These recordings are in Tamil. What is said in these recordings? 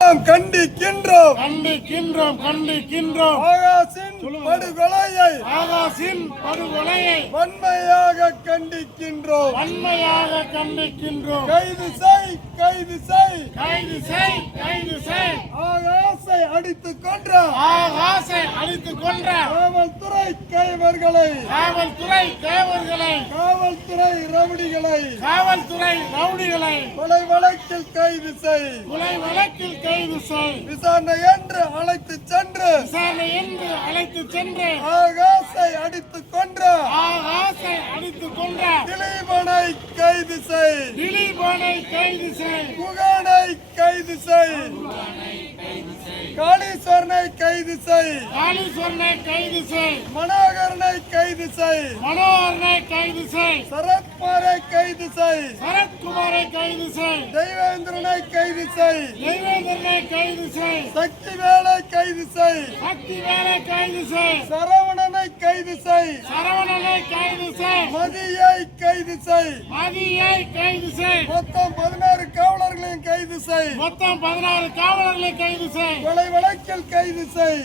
கண்டிக்கின்றோம் கண்டிக்கின்றோம் கண்டிக்கின்றோம். ஆகாசின் படுகொலையை வன்மையாக கண்டிக்கின்றோம். கைது செய் கைது செய் கைது செய் கைது செய். ஆகாசை அடித்துக் கொன்ற காவல்துறை கைவர்களை காவல்துறை ரவுடிகளை கொலை வழக்கில் கைது செய். விசாரணை என்று அழைத்துச் சென்று ஆகாசை அடித்துக் கொன்ற திலீபனை கைது செய். குகனை கைது செய். காளீஸ்வரனை கைது செய். மனோகரனை கைது செய். சரத்குமாரை கைது செய். தெய்வேந்திரனை கைது செய். சக்திவேலை கைது செய். சரவணனை கைது செய். மதியை கைது செய். மொத்தம் 16 காவலர்களையும் கைது செய். கொலை வழக்கில் கைது செய்.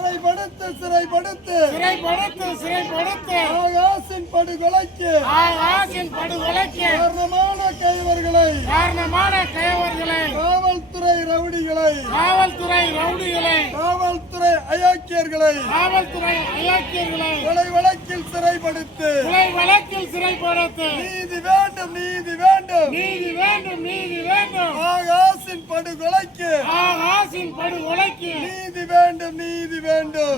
சிறைப்படுத்து ஆகாசின் படுகொலைக்கு காரணமான கைவர்களை காவல்துறை ரவுடிகளை காவல்துறை அயோக்கியர்களை கொலை வழக்கில் சிறைப்படுத்து. நீதி வேண்டும் ஆகாசின் படுகொலைக்கு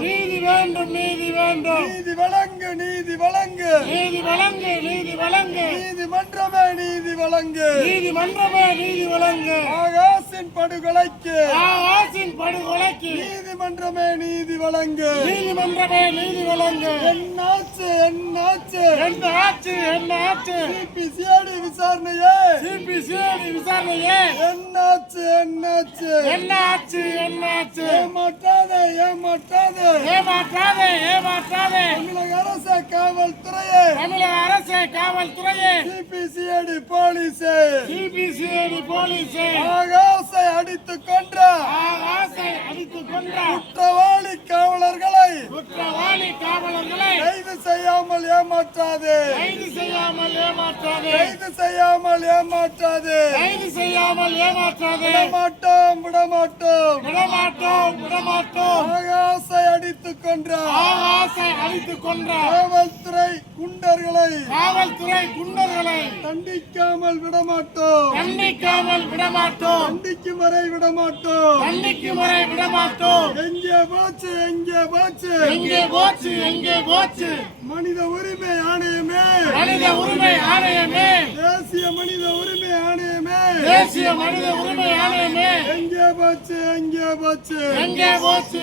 நீதி வேண்டும். நீதி வழங்கு நீதிமன்றமே நீதி வழங்கு. ஆகாசின் படுகொலைக்கு நீதிமன்றமே நீதி வழங்கு. என்னாச்சு சிபிசிஐடி விசாரணையே என்னாச்சு ஏமாற்றாதே தமிழக அரசு காவல்துறையே சிபிசிஐடி போலீஸே ஆகாசை அடித்துக் கொன்ற குற்றவாளி காவலர்களை கைது செய்யாமல் ஏமாற்றாதே. விடமாட்டோம். ஆகாசை அடித்துக் கொன்ற காவல்துறை குண்டர்களை தண்டிக்காமல் விடமாட்டோம். தண்டிக்கும் வரை விடமாட்டோம். எங்கே போச்சு மனித உரிமை ஆணையமே தேசிய மனித உரிமை ஆணையமே எங்கே போச்சு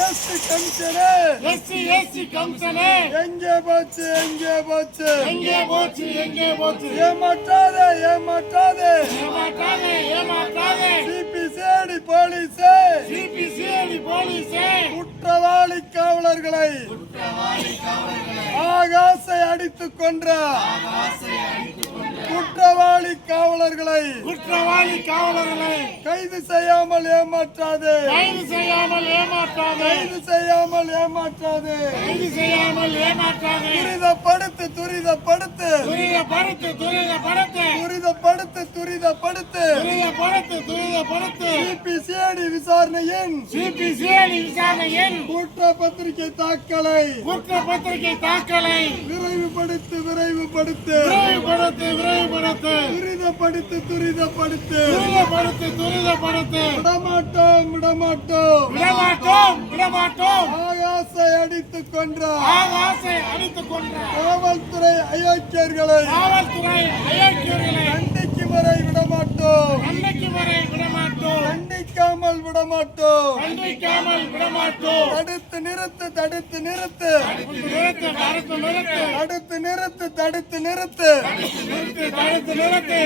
எஸ்சி கமிஷனே எங்கே போச்சு ஏமாற்றாதே சிபிசிஐடி போலீஸே குற்றவாளி காவலர்களை ஆகாசை அடித்துக் கொன்ற குற்றவாளி காவலர்களை கைது செய்யாமல் ஏமாற்றாதே. துரிதப்படுத்து சிபிசிஐடி விசாரணையின் குற்றப்பத்திரிகை தாக்கலை விரைவுபடுத்து விடமாட்டோம். ஆகாசை அடித்துக் கொன்ற காவல்துறை அயோக்கியர்களை தண்டிக்கும் வரை விடமாட்டோம். தண்டிக்காமல் கண்டிக்காமல் விடமாட்டோம். கண்டிக்காமல் விடமாட்டோம். தடுத்து நிறுத்து, தடுத்து நிறுத்து, நிறுத்து, தடுத்து நிறுத்து, தடுத்து நிறுத்து, தடுத்து நிறுத்து. நிறுத்து, தடுத்து நிறுத்து.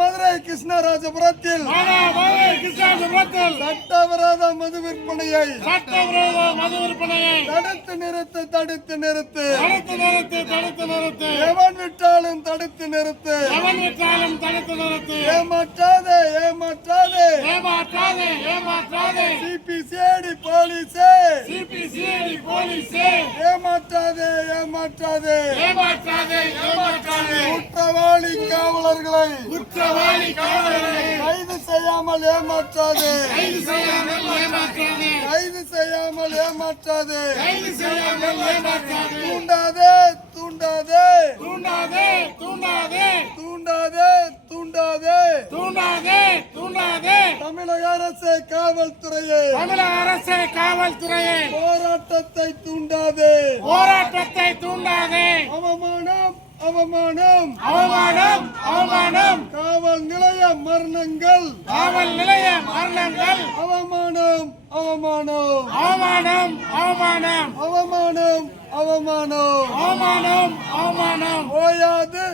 மதுரை கிருஷ்ணராஜபுரத்தில் மானாமதுரை கிருஷ்ணாபுரத்தில் சட்டவிரோத மது விற்பனையை சட்டவிரோத மது விற்பனையை தடுத்து நிறுத்து, தடுத்து நிறுத்து. தடுத்து நிறுத்து, தடுத்து நிறுத்து. எவன் விட்டாலும் தடுத்து நிறுத்து. எவன் விட்டாலும் தடுத்து நிறுத்து. ஏமாற்றாதே, ஏமாற்றாதே. ஏமாற்றாதே, ஏமாற்றாதே. சிபிசிஐடி போலீஸே, சிபிசிஐடி போலீஸே, ஏமாற்றாதே, ஏமாற்றாதே. ஏமாற்றாதே, ஏமாற்றாதே. குற்றவாளி காவலர்களை குற்றவாளி காவலர்களை கைது செய்யாமல் ஏமாற்றாதே, கைது செய்யாமல் ஏமாற்றாதே. கைது செய்யாமல் ஏமாற்றாதே. கைது செய்யாமல் ஏமாற்றாதே. தூண்டாதே, தூண்டாதே, தூண்டாதே, தூண்டாதே, தூண்டாதே, தூண்டாதே. தூண்டாதே, தூண்டாதே. தமிழக அரசு காவல்துறையே, தமிழக அரசு காவல்துறையை போராட்டத்தை தூண்டாதே. போராட்டத்தை தூண்டாதே. அவமானம், அவமானம். அவமானம், அவமானம். காவல் நிலைய மரணங்கள், காவல் நிலைய மரணங்கள். அவமானம், அவமானம், அவமானம், அவமானம், அவமானம், அவமானம். அவமானம், அவமானம். ஓயாது,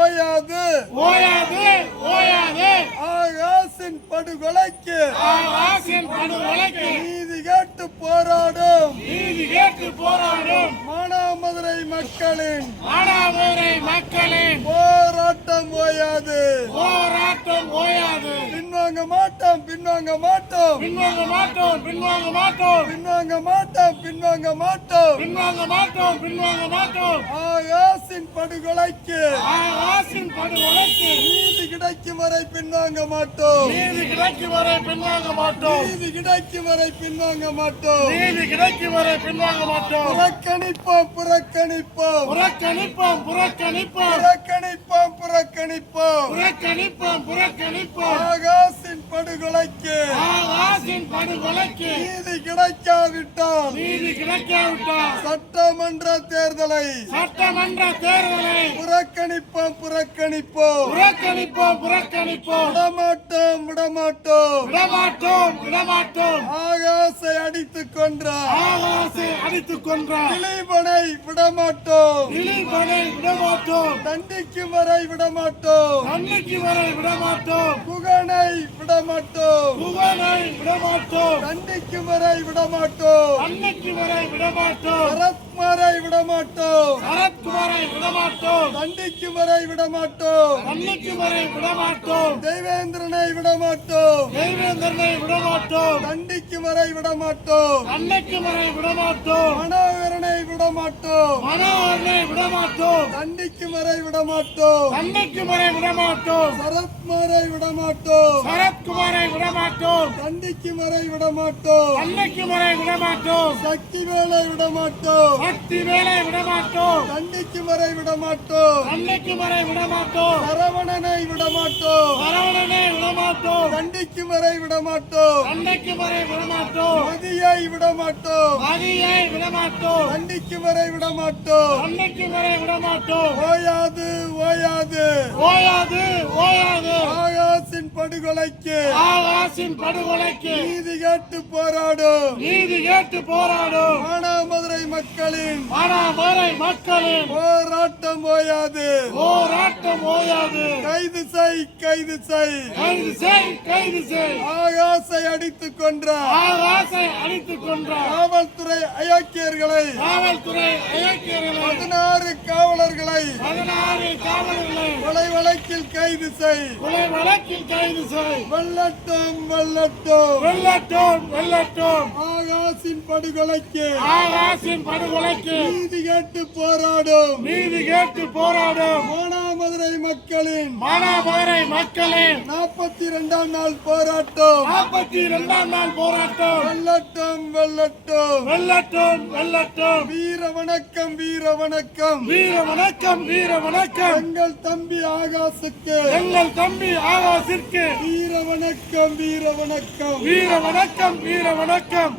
ஓயாது. ஓயாது, ஓயாது. ஆகாசின் படுகொலைக்கு ஆகாசின் படுகொலைக்கு நீதி கேட்டு போராடும் நீதி கேட்டு போராடும் மானாமதுரை மக்களின் மானாமதுரை மக்களின் போராட்டம் ஓயாது. போராட்டம் ஓயாது. பின்வாங்க மாட்டோம், பின்வாங்க மாட்டோம், பின்வாங்க மாட்டோம், பின்வாங்க மாட்டோம், பின்வாங்க மாட்டோம், பின்வாங்க மாட்டோம். பின்வாங்க மாட்டோம், பின்வாங்க மாட்டோம். ஆகாசின் படுகொலைக்கு ஆகாசின் படுகொலைக்கு நீதி கிடைக்கும் வரை பின்வாங்க மாட்டோம். நீதி கிடைக்கும் வரை பின்வாங்க மாட்டோம். நீதி கிடைக்கும் வரை பின்வாங்க மாட்டோம். நீதி கிடைக்கும் வரை பின்வாங்க மாட்டோம். புறக்கணிப்போம், புறக்கணிப்போம், புறக்கணிப்போம், புறக்கணிப்போம், புறக்கணிப்போம், புறக்கணிப்போம். புறக்கணிப்போம், புறக்கணிப்போம். ஆகாசின் படுகொலைக்கு ஆகாசின் படுகொலைக்கு நீதி கிடைக்காவிட்டால் நீதி கிடைக்காவிட்டால் சட்டமன்ற தேர்தலை சட்டமன்ற தேர்தலை புறக்கணிப்போம், புறக்கணிப்போம். புறக்கணிப்போம், புறக்கணிப்போம். விடமாட்டோம், விடமாட்டோம். விடமாட்டோம், விடமாட்டோம். ஆகாசை அடித்துக் கொன்றார் ஆகாசை அடித்துக் கொன்றார் திலீபனை விடமாட்டோம். திலீபனை விடமாட்டோம். தண்டிக்கும் வரை விடமாட்டோம். அன்னைக்கு வரை விடமாட்டோம். குகனை விடமாட்டோம். புகழை விடமாட்டோம். தண்டிக்கும் வரை விடமாட்டோம். அன்னைக்கு வரை விடமாட்டோம். சரத்குமாரை விடமாட்டோம். சரத்குமாரை விடமாட்டோம். தண்டிக்கும் வரை விடமாட்டோம். அன்னைக்கு வரை விடமாட்டோம். தெய்வேந்திரனை விடமாட்டோம். தேவேந்திரனை விடமாட்டோம். தண்டிக்கும் வரை விடமாட்டோம். அன்னைக்கு வரை விடமாட்டோம். மனோகரனை விடமாட்டோம். மனோகரனை விடமாட்டோம். தண்டிக்கும் வரை விடமாட்டோம். அன்னைக்கு வரை விடமாட்டோம். சரத்குமாரை விடமாட்டோம். சரத்குமாரை விடமாட்டோம். தண்டிக்கும் வரை விடமாட்டோம். அன்னைக்கு வரை விடமாட்டோம். சக்திவேலை விடமாட்டோம். சக்தி வேலை விடமாட்டோம். தண்டிக்கும் வரை விடமாட்டோம். அன்னைக்கு வரை விடமாட்டோம். சரவணனை விடமாட்டோம். சரவணனை விடமாட்டோம். தண்டிக்கும் வரை விடமாட்டோம். அன்னைக்கு வரை விடமாட்டோம். மதியை விடமாட்டோம். மதியை விடமாட்டோம். தண்டிக்கும் வரை விடமாட்டோம். அன்னைக்கு வரை விடமாட்டோம். ஓயாது, ஓயாது. ஓயாது, ஓயாது. ஆகாசின் படுகொலைக்கு ஆகாசின் படுகொலைக்கு நீதி கேட்டு போராடும் நீதி கேட்டு போராடும் மானாமதுரை மக்களின் மானாமதுரை மக்களின் போராட்டம் ஓயாது. போராட்டம் ஓயாது. கைது செய், கைது செய். கைது செய், கைது செய். ஆகாசை அடித்துக் கொன்றார் ஆகாசை அழித்துக் கொன்றார் காவல்துறை அயோக்கியர்களை காவல்துறை இயக்கியர்களை 16 காவலர்களை 16 காவலர்களை கொலை வழக்கில் கைது செய். கொலை வழக்கில் கைது செய். வெல்லட்டும், வெல்லட்டும். வெல்லட்டும், வெல்லட்டும். ஆகாசின் படுகொலைக்கு ஆகாசின் படுகொலைக்கு நீதி கேட்டு போராடும் நீதி கேட்டு போராடும் மானாமதுரை மக்களின் மானாமதுரை மக்களின் 42ஆம் நாள் போராட்டம் 42ஆம் நாள் போராட்டம் வெல்லட்டும், வெல்லட்டும். வெல்லட்டும், வெல்லட்டும். வீர வணக்கம், வீர வணக்கம். வீர வணக்கம், வீர வணக்கம். எங்கள் தம்பி ஆகாசுக்கு எங்கள் தம்பி ஆகாசிற்கு வீர வணக்கம், வீர வணக்கம். வீர வணக்கம், வீர வணக்கம்.